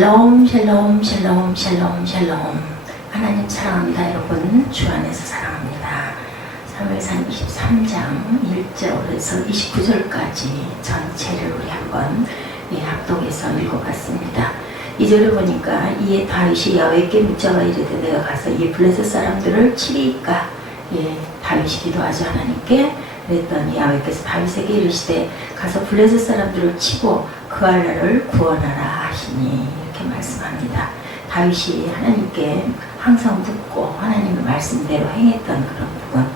샬롬 샬롬 샬롬 샬롬 샬롬. 하나님 사랑합니다. 여러분 주 안에서 사랑합니다. 사무엘상 23장 1절에서 29절까지 전체를 우리 한번 합독해서 읽어봤습니다. 2절에 보니까 이에 다윗이 야훼께 묻자가 이르되 내가 가서 이 블레셋 사람들을 치리이까. 다윗이 기도하지 하나님께. 그랬더니 야훼께서 다윗에게 이르시되 가서 블레셋 사람들을 치고 그알라를 구원하라 하시니, 이렇게 말씀합니다. 다윗이 하나님께 항상 묻고 하나님의 말씀대로 행했던 그런 부분,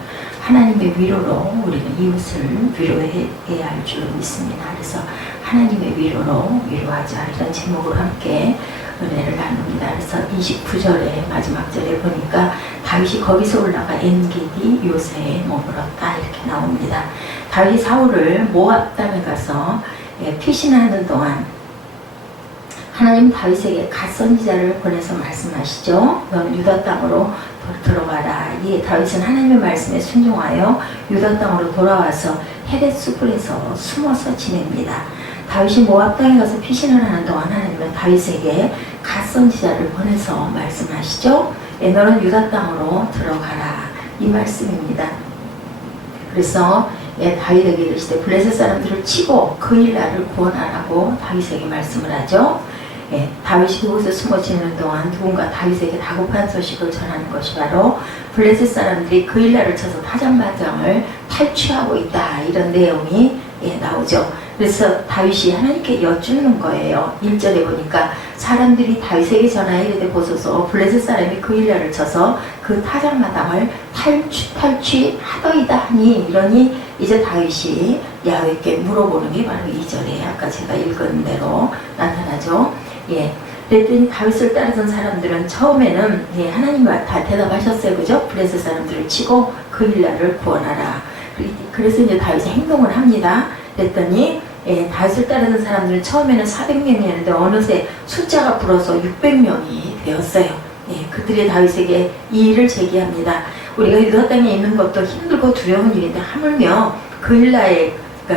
하나님의 위로로 우리는 이웃을 위로해야 할 줄 믿습니다. 그래서 하나님의 위로로 위로하자, 이런 제목으로 함께 은혜를 나눕니다. 그래서 29절에 마지막 절에 보니까 다윗이 거기서 올라가 엔게디 요새에 머물렀다, 이렇게 나옵니다. 다윗이 사울을 모압 땅에 가서 피신하는 동안 하나님 다윗에게 갓선지자를 보내서 말씀하시죠. 너는 유다 땅으로 들어가라. 이에 다윗은 하나님의 말씀에 순종하여 유다 땅으로 돌아와서 헤렛 숲에서 숨어서 지냅니다. 다윗이 모압 땅에 가서 피신을 하는 동안 하나님은 다윗에게 갓선지자를 보내서 말씀하시죠. 너는 유다 땅으로 들어가라, 이 말씀입니다. 그래서 다윗에게 이르시되 블레셋 사람들을 치고 그일라를 구원하라고 다윗에게 말씀을 하죠. 다윗이 그곳에 숨어 지내는 동안 누군가 다윗에게 다급한 소식을 전하는 것이 바로 블레셋 사람들이 그일라를 쳐서 타작마당을 탈취하고 있다, 이런 내용이 나오죠. 그래서 다윗이 하나님께 여쭙는 거예요. 1절에 보니까 사람들이 다윗에게 전하여 이르되 보소서 블레셋 사람이 그일라를 쳐서 그 타작마당을 탈취하더이다 하니, 이러니 이제 다윗이 야훼께 물어보는 게 바로 2절에 아까 제가 읽은 대로 나타나죠. 그랬더니 다윗을 따르던 사람들은 처음에는 하나님과 다 대답하셨어요. 그죠? 블레셋 사람들을 치고 그일라를 구원하라. 그래서 이제 다윗이 행동을 합니다. 그랬더니 다윗을 따르는 사람들은 처음에는 400명이었는데 어느새 숫자가 불어서 600명이 되었어요. 그들이 다윗에게 이 일을 제기합니다. 우리가 유다 땅에 있는 것도 힘들고 두려운 일인데 하물며 그일라에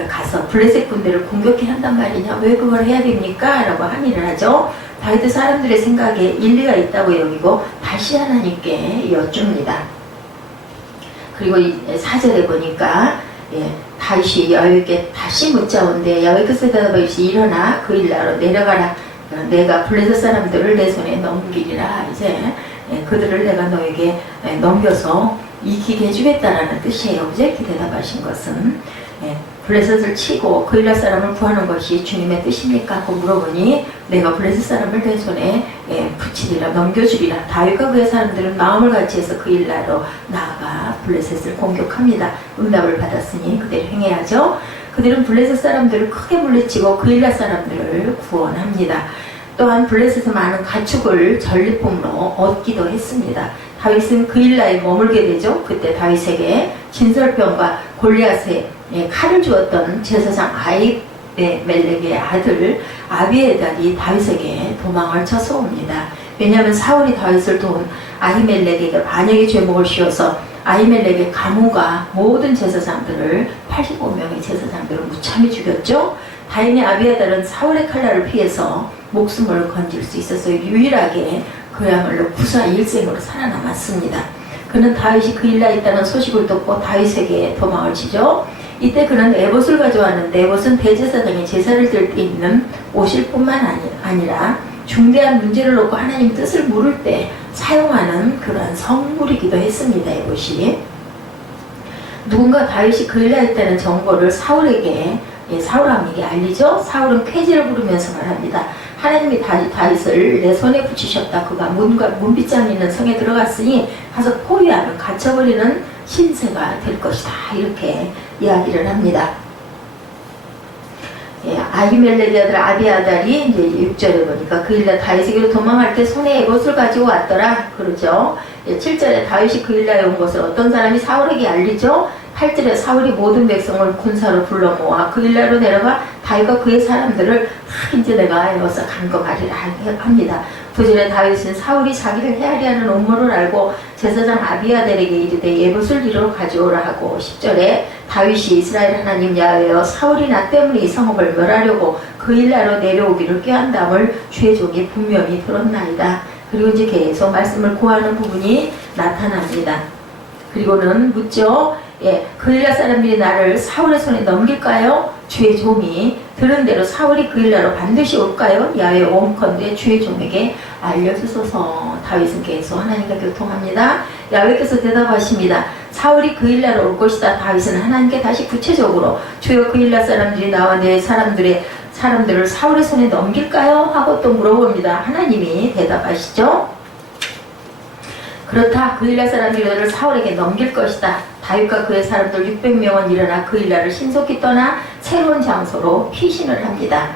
가서 블레셋 군대를 공격해야 한단 말이냐, 왜 그걸 해야 됩니까? 라고 항의를 하죠. 다윗은 사람들의 생각에 일리가 있다고 여기고 다시 하나님께 여쭙니다. 그리고 4절에 보니까 다윗이 야훼께 다시 묻자온데 야훼께서 대답하시되 일어나 그일라로 내려가라. 내가 블레셋 사람들을 내 손에 넘기리라. 이제 그들을 내가 너에게 넘겨서 이기게 해주겠다라는 뜻이에요. 그제 이렇게 대답하신 것은 블레셋을 치고 그일라 사람을 구하는 것이 주님의 뜻입니까? 하고 물어보니 내가 블레셋 사람을 내 손에 붙이리라, 넘겨주리라. 다윗과 그의 사람들은 마음을 같이해서 그일라로 나아가 블레셋을 공격합니다. 응답을 받았으니 그대로 행해야죠. 그들은 블레셋 사람들을 크게 물리치고 그일라 사람들을 구원합니다. 또한 블레셋에서 많은 가축을 전리품으로 얻기도 했습니다. 다윗은 그일라에 머물게 되죠. 그때 다윗에게 진설병과 골리앗에 칼을 주었던 제사장 아히멜렉의 아들 아비에달이 다윗에게 도망을 쳐서 옵니다. 왜냐하면 사울이 다윗을 도운 아히멜렉에게 반역의 죄목을 씌워서 아히멜렉의 가무가 모든 제사장들을 85명의 제사장들을 무참히 죽였죠. 다행히 아비에달은 사울의 칼날을 피해서 목숨을 건질 수 있어서 유일하게 그야말로 구사 일생으로 살아남았습니다. 그는 다윗이 그일라에 있다는 소식을 듣고 다윗에게 도망을 치죠. 이때 그는 에봇을 가져왔는데 에봇은 대제사장이 제사를 드릴 때 입는 옷일 뿐만 아니라 중대한 문제를 놓고 하나님 뜻을 물을 때 사용하는 그런 성물이기도 했습니다. 에봇이. 누군가 다윗이 그일라에 있다는 정보를 사울에게 사울왕에게 알리죠. 사울은 쾌지를 부르면서 말합니다. 하나님이 다윗을 내 손에 붙이셨다. 그가 문빗장 있는 성에 들어갔으니 가서 포위하면 갇혀버리는 신세가 될 것이다. 이렇게 이야기를 합니다. 아히멜렉의 아들 아비아달이 이제 6절에 보니까 그일라 다윗에게로 도망할 때 손에 에봇을 가지고 왔더라. 그러죠. 7절에 다윗이 그일라에 온 것을 어떤 사람이 사울에게 알리죠. 8절에 사울이 모든 백성을 군사로 불러 모아 그 일라로 내려가 다윗과 그의 사람들을 다 이제 내가 에워서 감금하리라 합니다. 9절에 다윗은 사울이 자기를 헤아리하는 음모를 알고 제사장 아비아델에게 이르되 예봇을 이리로 가져오라 하고 10절에 다윗이 이스라엘 하나님 야훼여 사울이 나 때문에 이 성읍을 멸하려고 그 일라로 내려오기를 꾀한다함을 주의 종이 분명히 들었나이다. 그리고 이제 계속 말씀을 고하는 부분이 나타납니다. 그리고는 묻죠. 그 일라 사람들이 나를 사울의 손에 넘길까요? 주의 종이 들은 대로 사울이 그 일라로 반드시 올까요? 야훼 원컨대 주의 종에게 알려주소서. 다윗은 계속 하나님과 교통합니다. 야훼께서 대답하십니다. 사울이 그 일라로 올 것이다. 다윗은 하나님께 다시 구체적으로 주여 그 일라 사람들이 나와 내 사람들을 사울의 손에 넘길까요? 하고 또 물어봅니다. 하나님이 대답하시죠. 그렇다. 그 일라 사람들을 사울에게 넘길 것이다. 다윗과 그의 사람들 600명은 일어나 그 일라를 신속히 떠나 새로운 장소로 피신을 합니다.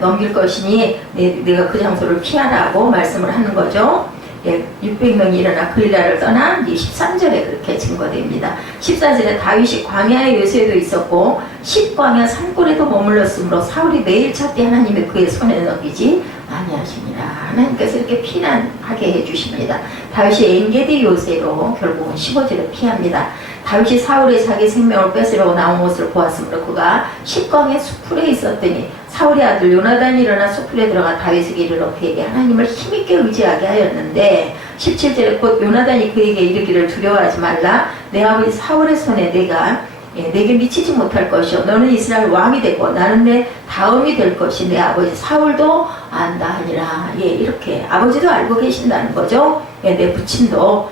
넘길 것이니 내가 그 장소를 피하라고 말씀을 하는 거죠. 600명이 일어나 그 일라를 떠나 13절에 그렇게 증거됩니다. 14절에 다윗이 광야의 요새도 있었고 10광야 산골에도 머물렀으므로 사울이 매일 찾되 하나님의 그의 손에 넘기지 아니하시니라. 하나님께서 이렇게 피난하게 해주십니다. 다윗이 엔게디 요새로 결국은 15절에 피합니다. 다윗이 사울의 자기 생명을 뺏으려고 나온 것을 보았으므로 그가 10광의 수풀에 있었더니 사울의 아들 요나단이 일어나 수풀에 들어가 다윗에게 이르러 그에게 하나님을 힘있게 의지하게 하였는데 17절에 곧 요나단이 그에게 이르기를 두려워하지 말라. 내 아버지 사울의 손에 내게 미치지 못할 것이요 너는 이스라엘 왕이 되고 나는 내 다음이 될 것이 내 아버지 사울도 안다 하니라. 이렇게 아버지도 알고 계신다는 거죠. 내 부친도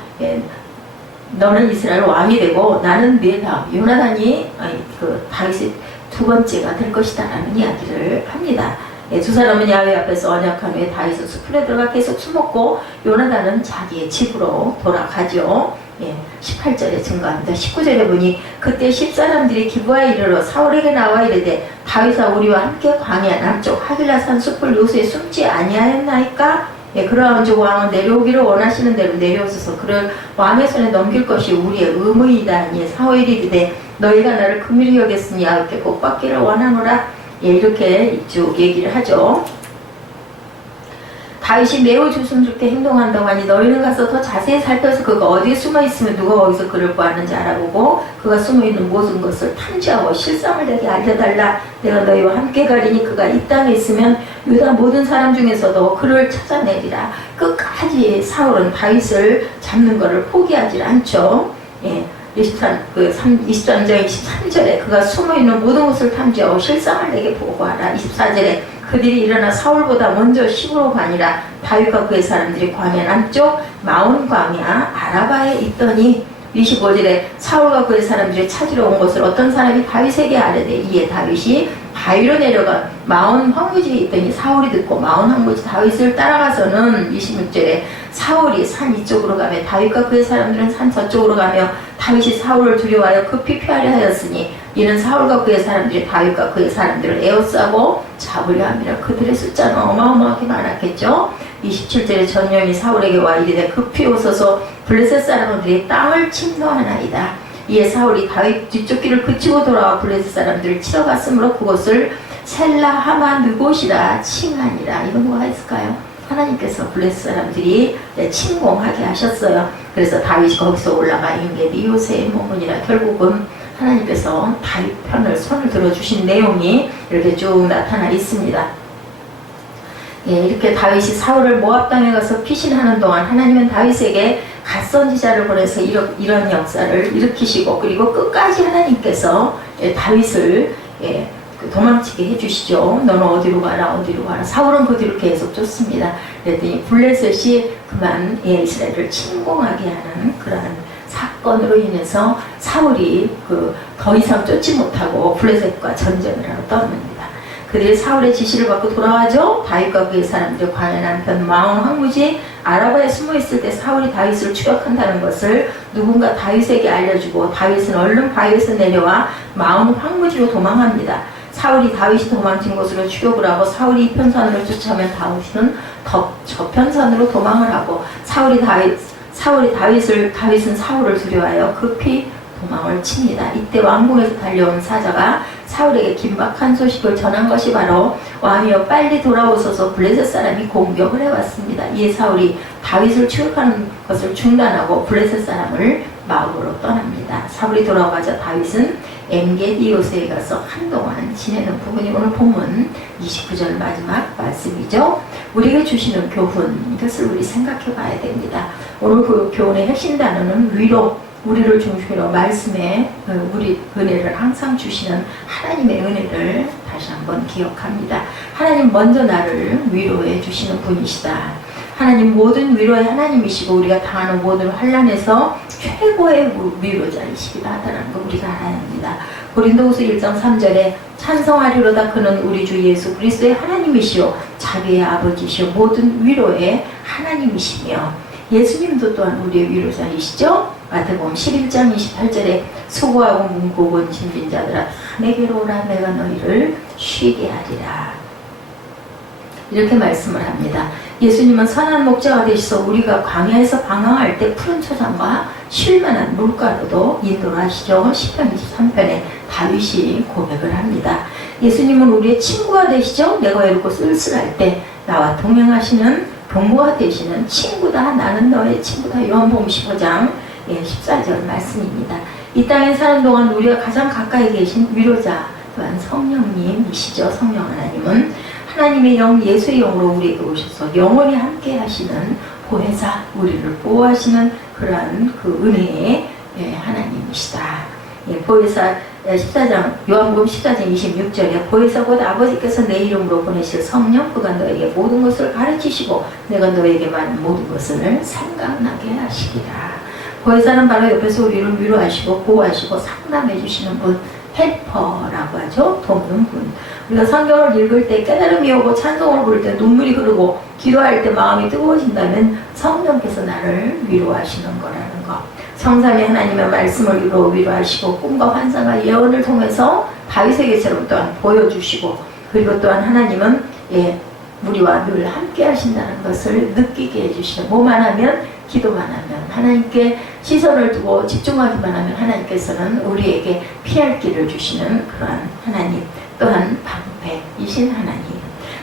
너는 이스라엘 왕이 되고 나는 내 다음 요나단이 그 다윗의 두 번째가 될 것이다 라는 이야기를 합니다. 두 사람은 야훼 앞에서 언약한 후에 다윗은 수풀에 들어가 계속 숨었고 요나단은 자기의 집으로 돌아가죠. 18절에 증거합니다. 19절에 보니 그때 10사람들이 기브아에 이르러 사울에게 나와 이르되 다윗아 우리와 함께 광야 남쪽 하길라산 숲을 요새에 숨지 아니하였나이까? 그러한즉 왕은 내려오기를 원하시는 대로 내려오소서. 그를 왕의 손에 넘길 것이 우리의 의무이다니. 사울이 이르되 너희가 나를 긍휼히 여겼으니 아버지께 복 받기를 원하노라. 이렇게 쭉 얘기를 하죠. 다윗이 매우 조심스럽게 행동한다고 하니 너희는 가서 더 자세히 살펴서 그가 어디에 숨어 있으면 누가 거기서 그를 구하는지 알아보고 그가 숨어 있는 모든 것을 탐지하고 실상을 내게 알려달라. 내가 너희와 함께 가리니 그가 이 땅에 있으면 유다 모든 사람 중에서도 그를 찾아내리라. 끝까지 사울은 다윗을 잡는 것을 포기하지 않죠. 23장 23절에 그가 숨어있는 모든 것을 탐지하고 실상을 내게 보고하라. 24절에 그들이 일어나 사울보다 먼저 시부로 가니라. 다윗과 그의 사람들이 광야 남쪽 마온 광야 아라바에 있더니 25절에 사울과 그의 사람들이 찾으러 온 것을 어떤 사람이 다윗에게 아뢰되 이에 다윗이 바위로 내려가 마온 황무지에 있더니 사울이 듣고 마온 황무지 다윗을 따라가서는 26절에 사울이 산 이쪽으로 가며 다윗과 그의 사람들은 산 저쪽으로 가며 다윗이 사울을 두려워하여 급히 피하려 하였으니 이는 사울과 그의 사람들이 다윗과 그의 사람들을 에워싸고 잡으려 함이라. 그들의 숫자는 어마어마하게 많았겠죠. 27절에 전령이 사울에게 와 이르되 급히 오소서 블레셋 사람들이 땅을 침노하나이다. 이에 사울이 다윗 뒤쪽 길을 그치고 돌아와 블레셋 사람들을 치러 갔으므로 그곳을 셀라하마 느곳이라 칭하니라. 이건 뭐가 있을까요? 하나님께서 블레셋 사람들이 침공하게 하셨어요. 그래서 다윗이 거기서 올라가 엔게디 요새에 머무니라. 결국은 하나님께서 다윗 편을 손을 들어주신 내용이 이렇게 쭉 나타나 있습니다. 이렇게 다윗이 사울을 모압 땅에 가서 피신하는 동안 하나님은 다윗에게 갓선지자를 보내서 이런 역사를 일으키시고 그리고 끝까지 하나님께서 다윗을 도망치게 해주시죠. 너는 어디로 가라 어디로 가라. 사울은 그 뒤로 계속 쫓습니다. 그랬더니 블레셋이 그만 이스라엘을 침공하게 하는 그러한 사건으로 인해서 사울이 더 이상 쫓지 못하고 블레셋과 전쟁을 하러 떠납니다. 그들이 사울의 지시를 받고 돌아와죠. 다윗과 그의 사람들이 광야 남편 마온 황무지 아라바에 숨어 있을 때 사울이 다윗을 추격한다는 것을 누군가 다윗에게 알려주고 다윗은 얼른 바위에서 내려와 마온 황무지로 도망합니다. 사울이 다윗이 도망친 곳으로 추격을 하고 사울이 이 편산으로 쫓아오면 다윗은 저편산으로 도망을 하고 다윗은 사울을 두려워하여 급히 도망을 칩니다. 이때 왕궁에서 달려온 사자가 사울에게 긴박한 소식을 전한 것이 바로 왕이여 빨리 돌아오소서 블레셋 사람이 공격을 해왔습니다. 이에 사울이 다윗을 추격하는 것을 중단하고 블레셋 사람을 마을로 떠납니다. 사울이 돌아가자 다윗은 엔게디 요새에 가서 한동안 지내는 부분이 오늘 본문 29절 마지막 말씀이죠. 우리에게 주시는 교훈, 이것을 우리 생각해 봐야 됩니다. 오늘 그 교훈의 핵심 단어는 위로, 우리를 중심으로 말씀에 우리 은혜를 항상 주시는 하나님의 은혜를 다시 한번 기억합니다. 하나님 먼저 나를 위로해 주시는 분이시다. 하나님 모든 위로의 하나님이시고 우리가 당하는 모든 환난에서 최고의 위로자이시기도 하다는 거 우리가 알아야 합니다. 고린도후서 1장 3절에 찬송하리로다 그는 우리 주 예수 그리스도의 하나님이시오 자비의 아버지시오 모든 위로의 하나님이시며 예수님도 또한 우리의 위로자이시죠. 마태복음 11장 28절에 수고하고 문고온 짐진 자들아 내게로 오라 내가 너희를 쉬게 하리라. 이렇게 말씀을 합니다. 예수님은 선한 목자가 되셔서 우리가 광야에서 방황할 때 푸른 초장과 쉴만한 물가로도 인도를 하시죠. 시편 23편에 다윗이 고백을 합니다. 예수님은 우리의 친구가 되시죠. 내가 외롭고 쓸쓸할 때 나와 동행하시는 동무가 되시는 친구다. 나는 너의 친구다. 요한복음 15장 14절 말씀입니다. 이 땅에 사는 동안 우리가 가장 가까이 계신 위로자 또한 성령님이시죠. 성령 하나님은 하나님의 영 예수의 영으로 우리에게 오셔서 영원히 함께 하시는 보혜사 우리를 보호하시는 그러한 그 은혜의 하나님이시다. 보혜사 14장 요한복음 14장 26절에 보혜사 곧 아버지께서 내 이름으로 보내실 성령 그가 너에게 모든 것을 가르치시고 내가 너에게 말한 모든 것을 생각나게 하시리라. 보혜사는 바로 옆에서 우리를 위로하시고 보호하시고 상담해 주시는 분 헬퍼라고 하죠. 돕는 분. 우리가 성경을 읽을 때 깨달음이 오고 찬송을 부를 때 눈물이 흐르고 기도할 때 마음이 뜨거워진다면 성령께서 나를 위로하시는 거라는 것. 성삼위 하나님의 말씀을 위로하시고 꿈과 환상과 예언을 통해서 다윗에게처럼 또한 보여주시고 그리고 또한 하나님은 우리와 늘 함께 하신다는 것을 느끼게 해주시는 뭐만 하면 기도만 하면 하나님께 시선을 두고 집중하기만 하면 하나님께서는 우리에게 피할 길을 주시는 그러한 하나님 또한 방패이신 하나님.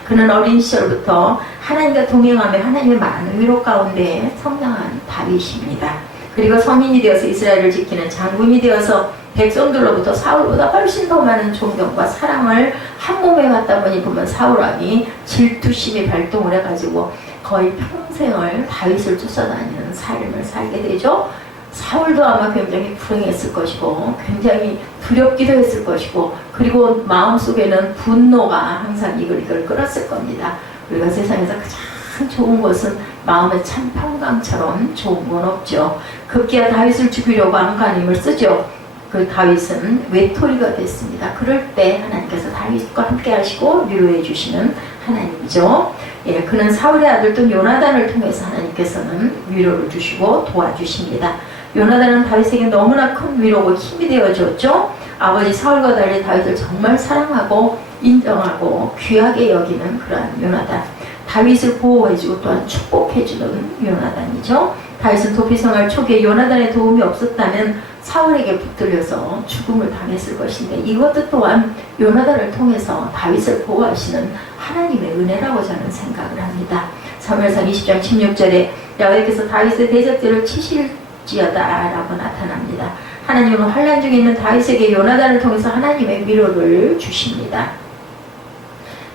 그는 어린 시절부터 하나님과 동행하며 하나님의 많은 위로 가운데 성장한 다윗입니다. 그리고 성인이 되어서 이스라엘을 지키는 장군이 되어서 백성들로부터 사울보다 훨씬 더 많은 존경과 사랑을 한 몸에 받다 보니 보면 사울왕이 질투심이 발동을 해가지고 거의 평생을 다윗을 쫓아다니는 삶을 살게 되죠. 사울도 아마 굉장히 불행했을 것이고 굉장히 두렵기도 했을 것이고 그리고 마음속에는 분노가 항상 이걸 끌었을 겁니다. 우리가 세상에서 가장 좋은 것은 마음의 참 평강처럼 좋은 건 없죠. 급기야 다윗을 죽이려고 안간힘을 쓰죠. 그 다윗은 외톨이가 됐습니다. 그럴 때 하나님께서 다윗과 함께 하시고 위로해 주시는 하나님이죠. 그는 사울의 아들던 요나단을 통해서 하나님께서는 위로를 주시고 도와주십니다. 요나단은 다윗에게 너무나 큰 위로고 힘이 되어줬죠. 아버지 사울과 달리 다윗을 정말 사랑하고 인정하고 귀하게 여기는 그러한 요나단. 다윗을 보호해주고 또한 축복해주는 요나단이죠. 다윗은 도피생활 초기에 요나단의 도움이 없었다면 사울에게 붙들려서 죽음을 당했을 것인데 이것도 또한 요나단을 통해서 다윗을 보호하시는 하나님의 은혜라고 저는 생각을 합니다. 사무엘상 20장 16절에 여호와께서 다윗의 대적들을 치실지어다 라고 나타납니다. 하나님은 환난 중에 있는 다윗에게 요나단을 통해서 하나님의 위로를 주십니다.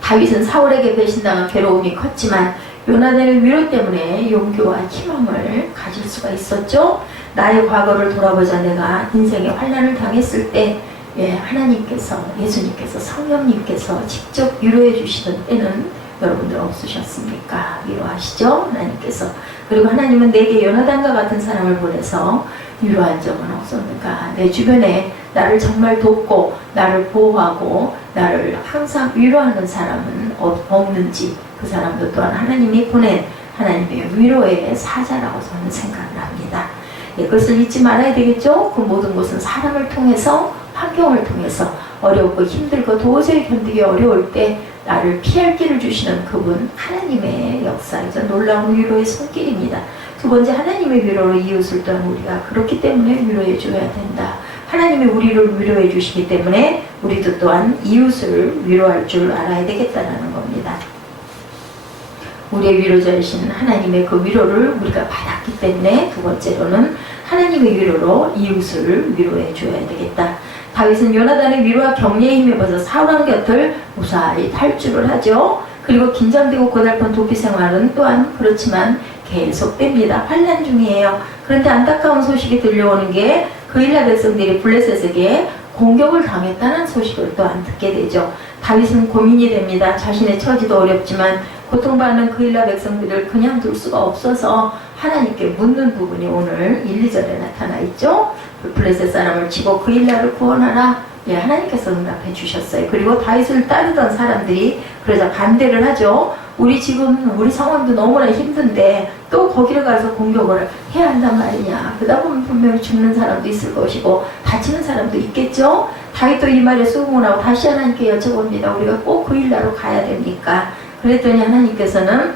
다윗은 사울에게 배신당한 괴로움이 컸지만 요나단의 위로 때문에 용기와 희망을 가질 수가 있었죠. 나의 과거를 돌아보자 내가 인생의 환난을 당했을 때 하나님께서 예수님께서 성령님께서 직접 위로해 주시던 때는 여러분들 없으셨습니까? 위로하시죠 하나님께서. 그리고 하나님은 내게 요나단과 같은 사람을 보내서 위로한 적은 없었는가. 내 주변에 나를 정말 돕고 나를 보호하고 나를 항상 위로하는 사람은 없는지 그 사람도 또한 하나님이 보낸 하나님의 위로의 사자라고 저는 생각을 합니다. 그것을 잊지 말아야 되겠죠. 그 모든 것은 사람을 통해서 환경을 통해서 어렵고 힘들고 도저히 견디기 어려울 때 나를 피할 길을 주시는 그분 하나님의 역사이자 놀라운 위로의 손길입니다. 두 번째 하나님의 위로로 이웃을 또한 우리가 그렇기 때문에 위로해 줘야 된다. 하나님이 우리를 위로해 주시기 때문에 우리도 또한 이웃을 위로할 줄 알아야 되겠다는 겁니다. 우리의 위로자이신 하나님의 그 위로를 우리가 받았기 때문에 두 번째로는 하나님의 위로로 이웃을 위로해 줘야 되겠다. 다윗은 요나단의 위로와 격려에 힘입어서 사울왕 곁을 무사히 탈주를 하죠. 그리고 긴장되고 고달픈 도피 생활은 또한 그렇지만 계속됩니다. 환난 중이에요. 그런데 안타까운 소식이 들려오는 게 그일라 백성들이 블레셋에게 공격을 당했다는 소식을 또한 듣게 되죠. 다윗은 고민이 됩니다. 자신의 처지도 어렵지만 고통받는 그일라 백성들을 그냥 둘 수가 없어서 하나님께 묻는 부분이 오늘 1, 2절에 나타나 있죠. 블레셋 사람을 치고 그일라를 구원하라. 예, 하나님께서 응답해 주셨어요. 그리고 다윗을 따르던 사람들이 그러자 반대를 하죠. 우리 상황도 너무나 힘든데 또 거기를 가서 공격을 해야 한단 말이냐. 그러다 보면 분명히 죽는 사람도 있을 것이고 다치는 사람도 있겠죠. 다윗도 이 말에 수긍을 하고 다시 하나님께 여쭤봅니다. 우리가 꼭 그일라로 가야 됩니까? 그랬더니 하나님께서는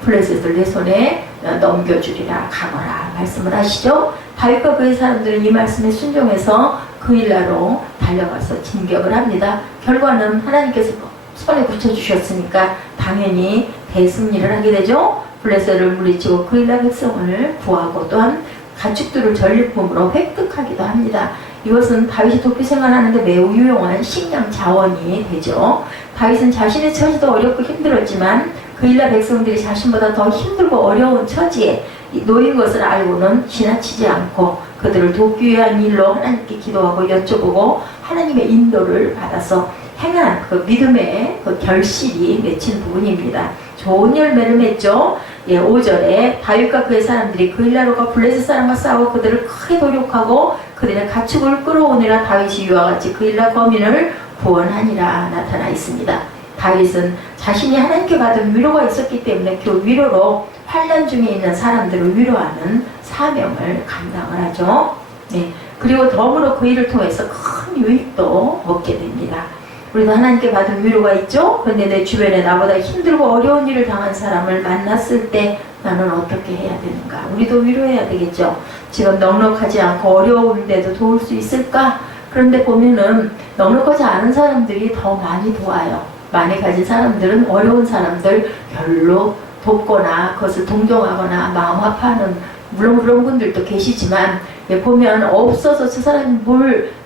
블레셋을 내 손에 넘겨주리라, 가거라 말씀을 하시죠. 다윗과 그의 사람들은 이 말씀에 순종해서 그일라로 달려가서 진격을 합니다. 결과는 하나님께서 손에 붙여주셨으니까 당연히 대승리를 하게 되죠. 블레셋을 물리치고 그일라 백성을 구하고 또한 가축들을 전리품으로 획득하기도 합니다. 이것은 다윗이 도피 생활하는데 매우 유용한 식량 자원이 되죠. 다윗은 자신의 처지도 어렵고 힘들었지만 그일라 백성들이 자신보다 더 힘들고 어려운 처지에 놓인 것을 알고는 지나치지 않고 그들을 돕기 위한 일로 하나님께 기도하고 여쭤보고 하나님의 인도를 받아서 행한 그 믿음의 그 결실이 맺힌 부분입니다. 좋은 열매를 맺죠. 5절에 다윗과 그의 사람들이 그일라로가 블레셋 사람과 싸워 그들을 크게 도륙하고 그들의 가축을 끌어오니라. 다윗이 이와 같이 그일라 거민을 구원하니라 나타나 있습니다. 다윗은 자신이 하나님께 받은 위로가 있었기 때문에 그 위로로 환난 중에 있는 사람들을 위로하는 사명을 감당을 하죠. 그리고 덤으로 그 일을 통해서 큰 유익도 얻게 됩니다. 우리도 하나님께 받은 위로가 있죠. 그런데 내 주변에 나보다 힘들고 어려운 일을 당한 사람을 만났을 때 나는 어떻게 해야 되는가? 우리도 위로해야 되겠죠. 지금 넉넉하지 않고 어려운데도 도울 수 있을까? 그런데 보면은 넉넉하지 않은 사람들이 더 많이 도와요. 많이 가진 사람들은 어려운 사람들 별로 돕거나 그것을 동정하거나 마음 아파하는 물론 그런 분들도 계시지만 보면 없어서 저 사람이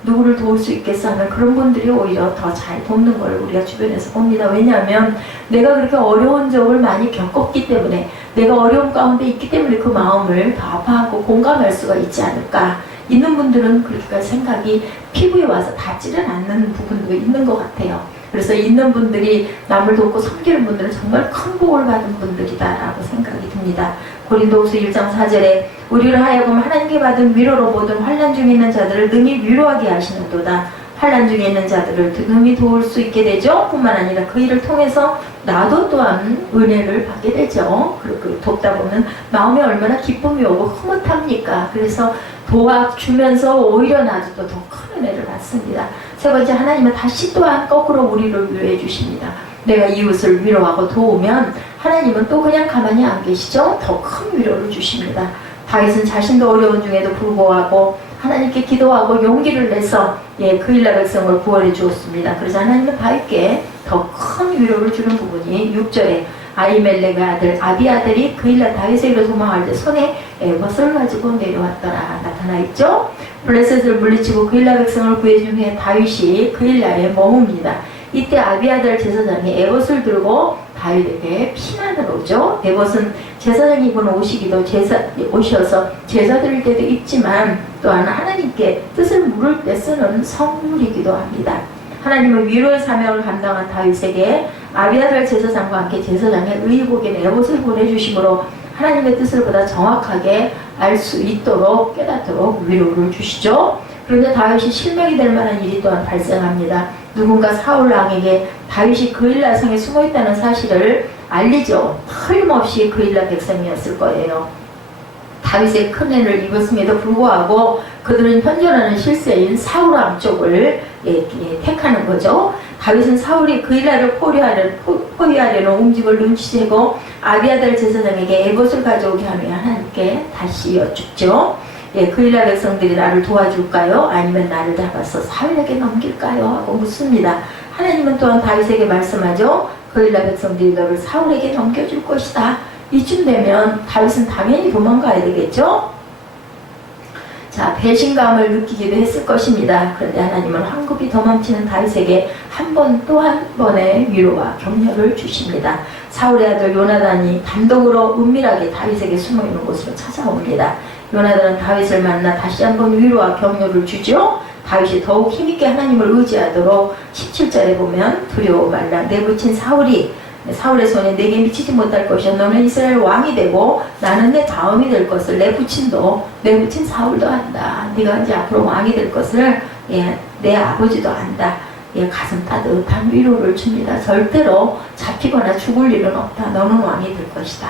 누구를 도울 수 있겠어 하는 그런 분들이 오히려 더 잘 돕는 걸 우리가 주변에서 봅니다. 왜냐하면 내가 그렇게 어려운 적을 많이 겪었기 때문에 내가 어려움 가운데 있기 때문에 그 마음을 더 아파하고 공감할 수가 있지 않을까. 있는 분들은 그렇게까지 생각이 피부에 와서 닿지는 않는 부분도 있는 것 같아요. 그래서 있는 분들이 남을 돕고 섬기는 분들은 정말 큰 복을 받은 분들이다라고 생각이 듭니다. 고린도후서 1장 4절에 우리를 하여금 하나님께 받은 위로로 모든 환난 중에 있는 자들을 능히 위로하게 하시는도다. 환난 중에 있는 자들을 능히 도울 수 있게 되죠. 뿐만 아니라 그 일을 통해서 나도 또한 은혜를 받게 되죠. 그리고 돕다 보면 마음에 얼마나 기쁨이 오고 흐뭇합니까. 그래서 도와주면서 오히려 나도 또 더 큰 은혜를 받습니다. 세 번째, 하나님은 다시 또한 거꾸로 우리를 위로해 주십니다. 내가 이웃을 위로하고 도우면 하나님은 또 그냥 가만히 안 계시죠. 더 큰 위로를 주십니다. 다윗은 자신도 어려운 중에도 불구하고 하나님께 기도하고 용기를 내서 그일라 백성을 구원해 주었습니다. 그래서 하나님은 다윗께 더 큰 위로를 주는 부분이 6절에 아히멜렉의 아들 아비아들이 그일라 다윗에게로 도망할 때 손에 에봇을 가지고 내려왔더라 나타나 있죠. 블레셋을 물리치고 그일라 백성을 구해준 후에 다윗이 그일라에 머뭅니다. 이때 아비아들 제사장이 에봇을 들고 다윗에게 피난을 오죠. 에봇은 제사장이 입은 옷이기도 옷이어서 제사 드릴 때도 입지만 또한 하나님께 뜻을 물을 때 쓰는 성물이기도 합니다. 하나님은 위로의 사명을 감당한 다윗에게 아비아들 제사장과 함께 제사장의 의복인 에봇을 보내주심으로 하나님의 뜻을 보다 정확하게 알 수 있도록 깨닫도록 위로를 주시죠. 그런데 다윗이 실명이 될 만한 일이 또한 발생합니다. 누군가 사울 왕에게 다윗이 그일라 성에 숨어있다는 사실을 알리죠. 틀림없이 그일라 백성이었을 거예요. 다윗의 큰 해를 입었음에도 불구하고 그들은 현존하는 실세인 사울 왕 쪽을 택하는 거죠. 다윗은 사울이 그일라를 포위하려는 움직임을 눈치채고 아비아달 제사장에게 에봇을 가져오게 하며 하나님께 다시 여쭙죠. 예, 그일라 백성들이 나를 도와줄까요? 아니면 나를 잡아서 사울에게 넘길까요? 하고 묻습니다. 하나님은 또한 다윗에게 말씀하죠. 그일라 백성들이 너를 사울에게 넘겨줄 것이다. 이쯤 되면 다윗은 당연히 도망가야 되겠죠? 자, 배신감을 느끼기도 했을 것입니다. 그런데 하나님은 황급히 도망치는 다윗에게 한 번 또 한 번의 위로와 격려를 주십니다. 사울의 아들 요나단이 단독으로 은밀하게 다윗에게 숨어있는 곳으로 찾아옵니다. 요나단은 다윗을 만나 다시 한번 위로와 격려를 주죠. 다윗이 더욱 힘있게 하나님을 의지하도록 17절에 보면 두려워 말라 내붙인 사울의 손에 내게 미치지 못할 것이요 너는 이스라엘 왕이 되고 나는 내 다음이 될 것을 내 부친 사울도 안다. 네가 이제 앞으로 왕이 될 것을 내 아버지도 안다. 가슴 따뜻한 위로를 줍니다. 절대로 잡히거나 죽을 일은 없다. 너는 왕이 될 것이다.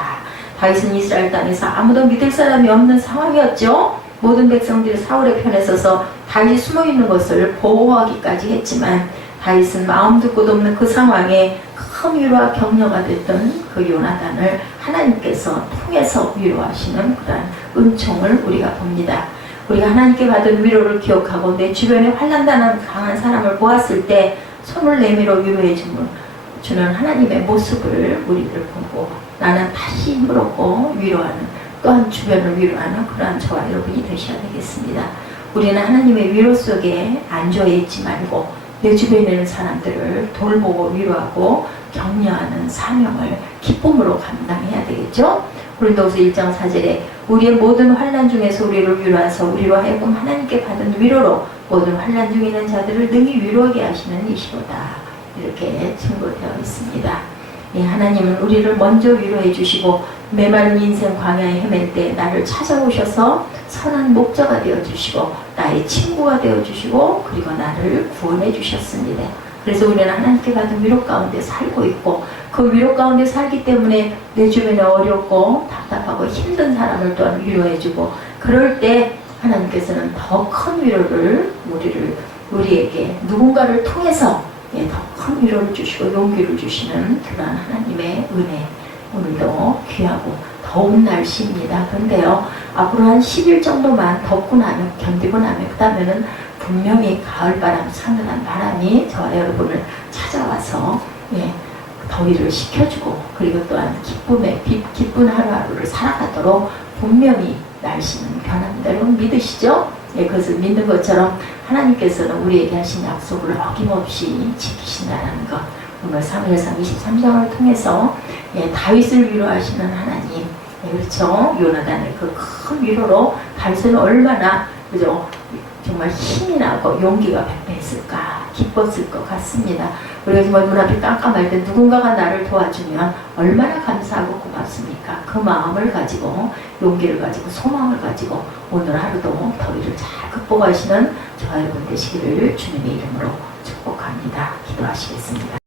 다윗은 이스라엘 땅에서 아무도 믿을 사람이 없는 상황이었죠. 모든 백성들이 사울의 편에 서서 다윗이 숨어있는 것을 보호하기까지 했지만 다윗은 마음 듣고도 없는 그 상황에 큰 위로와 격려가 됐던 그 요나단을 하나님께서 통해서 위로하시는 그런 은총을 우리가 봅니다. 우리가 하나님께 받은 위로를 기억하고 내 주변에 환난당한 강한 사람을 보았을 때 손을 내밀어 위로해 주는 하나님의 모습을 우리들 보고 나는 다시 힘을 얻고 위로하는 또한 주변을 위로하는 그러한 저와 여러분이 되셔야 되겠습니다. 우리는 하나님의 위로 속에 안주해 있지 말고 내 주변에 있는 사람들을 돌보고 위로하고 격려하는 사명을 기쁨으로 감당해야 되겠죠. 고린도후서 1장 4절에 우리의 모든 환난 중에서 우리를 위로하사 우리로 하여금 하나님께 받은 위로로 모든 환난 중에 있는 자들을 능히 위로하게 하시는 이시로다. 이렇게 증거되어 있습니다. 하나님은 우리를 먼저 위로해 주시고 메마른 인생 광야에 헤맬 때 나를 찾아오셔서 선한 목자가 되어 주시고 나의 친구가 되어 주시고 그리고 나를 구원해 주셨습니다. 그래서 우리는 하나님께 받은 위로 가운데 살고 있고 그 위로 가운데 살기 때문에 내 주변에 어렵고 답답하고 힘든 사람을 또한 위로해주고 그럴 때 하나님께서는 더 큰 위로를 우리에게 누군가를 통해서 더 큰 위로를 주시고 용기를 주시는 그러한 하나님의 은혜 오늘도 귀하고 더운 날씨입니다. 그런데요 앞으로 한 10일 정도만 덥고 나면 견디고 나면 그 다음에는 분명히 가을바람 서늘한 바람이 저와 여러분을 찾아와서 더위를 식혀주고 그리고 또한 기쁜 하루하루를 살아가도록 분명히 날씨는 변합니다. 여러분 믿으시죠? 그것을 믿는 것처럼 하나님께서는 우리에게 하신 약속을 어김없이 지키신다는 것 오늘 사무엘상 23장을 통해서 다윗을 위로하시는 하나님 그렇죠? 요나단의 그 큰 위로로 다윗은 얼마나 그죠? 정말 힘이 나고 용기가 배배했을까 기뻤을 것 같습니다. 우리가 정말 눈앞이 깜깜할 때 누군가가 나를 도와주면 얼마나 감사하고 고맙습니까? 그 마음을 가지고 용기를 가지고 소망을 가지고 오늘 하루도 더위를 잘 극복하시는 저와 여러분 되시기를 주님의 이름으로 축복합니다. 기도하시겠습니다.